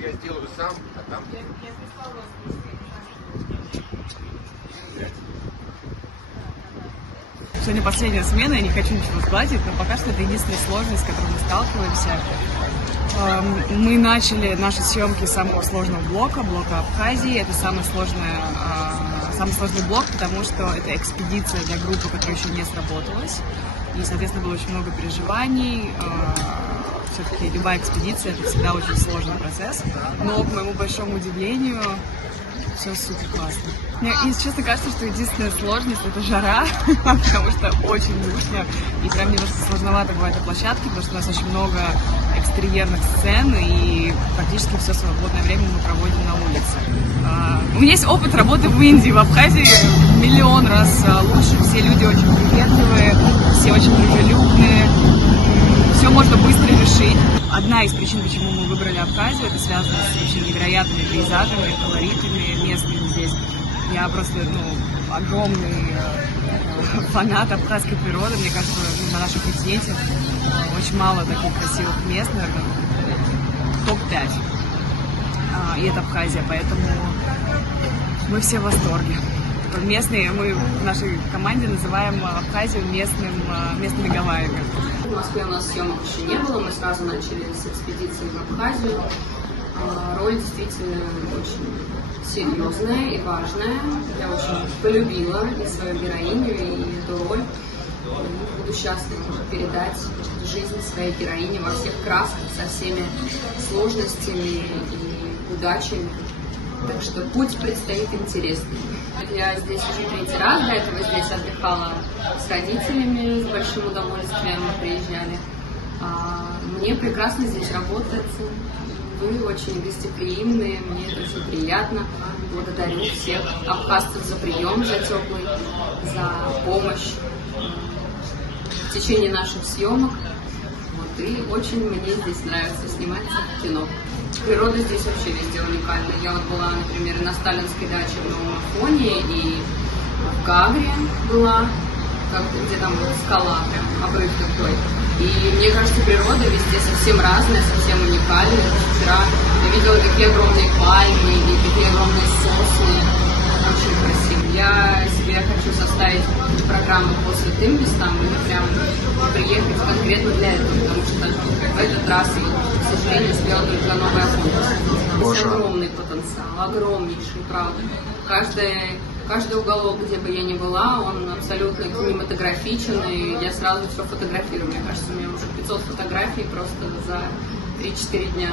я сделаю сам, а там... Сегодня последняя смена, я не хочу ничего сгладить, но пока что это единственная сложность, с которой мы сталкиваемся. Мы начали наши съемки с самого сложного блока Абхазии. Это самый сложный блок, потому что это экспедиция для группы, которая еще не сработалась. И, соответственно, было очень много переживаний. Все-таки любая экспедиция — это всегда очень сложный процесс. Но, к моему большому удивлению, все супер классно. Мне, если честно, кажется, что единственная сложность — это жара, потому что очень душно. И прям немножко сложновато бывает на площадке, потому что у нас очень много экстерьерных сцен, и практически все свободное время мы проводим на улице. У меня есть опыт работы в Индии, в Абхазии миллион раз лучше. Все люди очень приветливые, все очень дружелюбные. Все можно быстро решить. Одна из причин, почему мы выбрали Абхазию, это связано с очень невероятными пейзажами, колоритами местными здесь. Я просто, огромный фанат абхазской природы. Мне кажется, на нашем континенте очень мало таких красивых мест, наверное, топ-5. И это Абхазия, поэтому мы все в восторге. Местные, мы в нашей команде называем Абхазию местными Гавайями. В Москве у нас съемок еще не было, мы сразу начали с экспедиции в Абхазию. Роль действительно очень серьезная и важная. Я очень полюбила и свою героиню, и эту роль. Буду счастлива передать жизнь своей героини во всех красках, со всеми сложностями и удачами. Так что путь предстоит интересный. Я здесь уже 3-й раз, до этого здесь отдыхала с родителями, с большим удовольствием мы приезжали. Мне прекрасно здесь работается. Вы очень гостеприимные, мне это очень приятно. Благодарю всех абхазцев за прием, за теплый, за помощь в течение наших съемок. И очень мне здесь нравится сниматься в кино. Природа здесь вообще везде уникальна. Я вот была, например, на сталинской даче в Новом Афоне и в Гагре была, где там скала, прям обрыв такой. И мне кажется, природа везде совсем разная, совсем уникальная. Вчера я видела такие огромные пальмы и такие огромные сосны. Очень красиво. Я себе хочу составить программу по святым местам и прям приехать конкретно для этого, потому что в этот раз, к сожалению, сделал только Новый Афон. Здесь огромный потенциал, огромнейший, правда. Каждый уголок, где бы я ни была, он абсолютно кинематографичен, и я сразу все фотографирую. Мне кажется, у меня уже 500 фотографий просто за 3-4 дня.